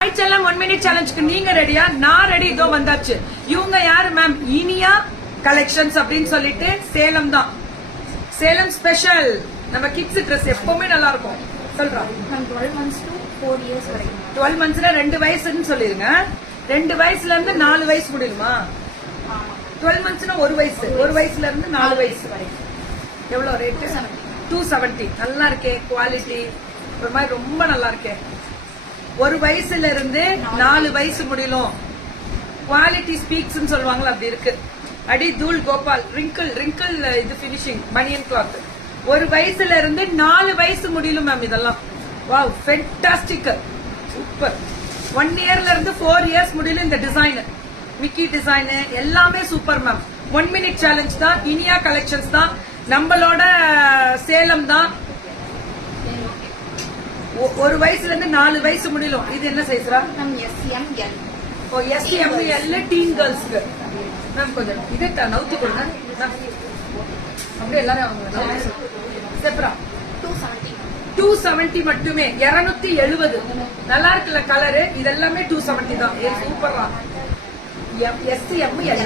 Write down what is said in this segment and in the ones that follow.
செல்லம் 1 minute சேலஞ்சுக்கு நீங்க ரெடியா? நான் ரெடி. இதோ வந்தாச்சு. இவங்க யாரு மேம்? இனியா கலெக்ஷன்ஸ் அப்படின்னு சொல்லிட்டு சேலம் தான். சேலம் ஸ்பெஷல். நம்ம கிட்ஸ் ட்ரெஸ் எப்பவுமே நல்லா இருக்கும். சொல்றோம் 12 months to 4 years வரைக்கும். 12 monthsல 2 வயசுன்னு சொல்லிருங்க. 2 வயசுல இருந்து 4 வயசு முடியுமா? 12 monthsனா 1 வயசு. 1 வயசுல இருந்து 4 வயசு வரைக்கும். எவ்வளவு ரேட்? 270. நல்லா இருக்கே குவாலிட்டி. ஒரு மாதிரி ரொம்ப நல்லா இருக்கே. 1 வயசுல இருந்து 4 வயசு முடியலும் குவாலிட்டி ஸ்பீக்ஸ் சொல்லுவாங்களா, அப்படி இருக்கு. அடி தூள் கோபால் ரிங்கிள் இது பினிஷிங் பனியன் கிளாத். 1 வயசுல இருந்து 4 வயசு முடியலும் மேம். இதெல்லாம் வாவ் ஃபென்டாஸ்டிக் சூப்பர். 1 இயர்ல இருந்து 4 இயர்ஸ் முடியலும் இந்த டிசைன், மிக்கி டிசைன் எல்லாமே சூப்பர் மேம். 1 minute சேலஞ்ச் தான். இனியா கலெக்ஷன்ஸ் தான். நம்மளோட சேலம் தான். 1 வயசுல இருந்து 4 வயசு முடியலும். இது என்ன சைஸ்ரா? SML. ஓ SML டீன் கேர்ள்ஸ்க்கு மேம். கொஞ்சம் இதை நவுத்தி கொடுங்க அப்படியே எல்லாரும். அவங்க செப்ரா 270 மட்டுமே. 270 நல்லா இருக்குல்ல கலரு. இதெல்லாமே 270 தான். சூப்பரா. SML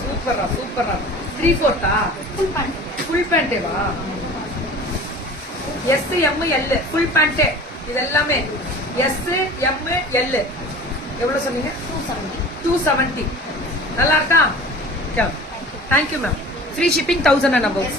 சூப்பரா சூப்பரா. 3/4 ஃபுல் பேண்டேவா? SML ஃபுல் பேண்டே. இது எல்லாமே SML. எவ்வளவு சொன்னீங்க? 270. நல்லா இருக்கா? Thank you ma'am. Free shipping 1000 and above.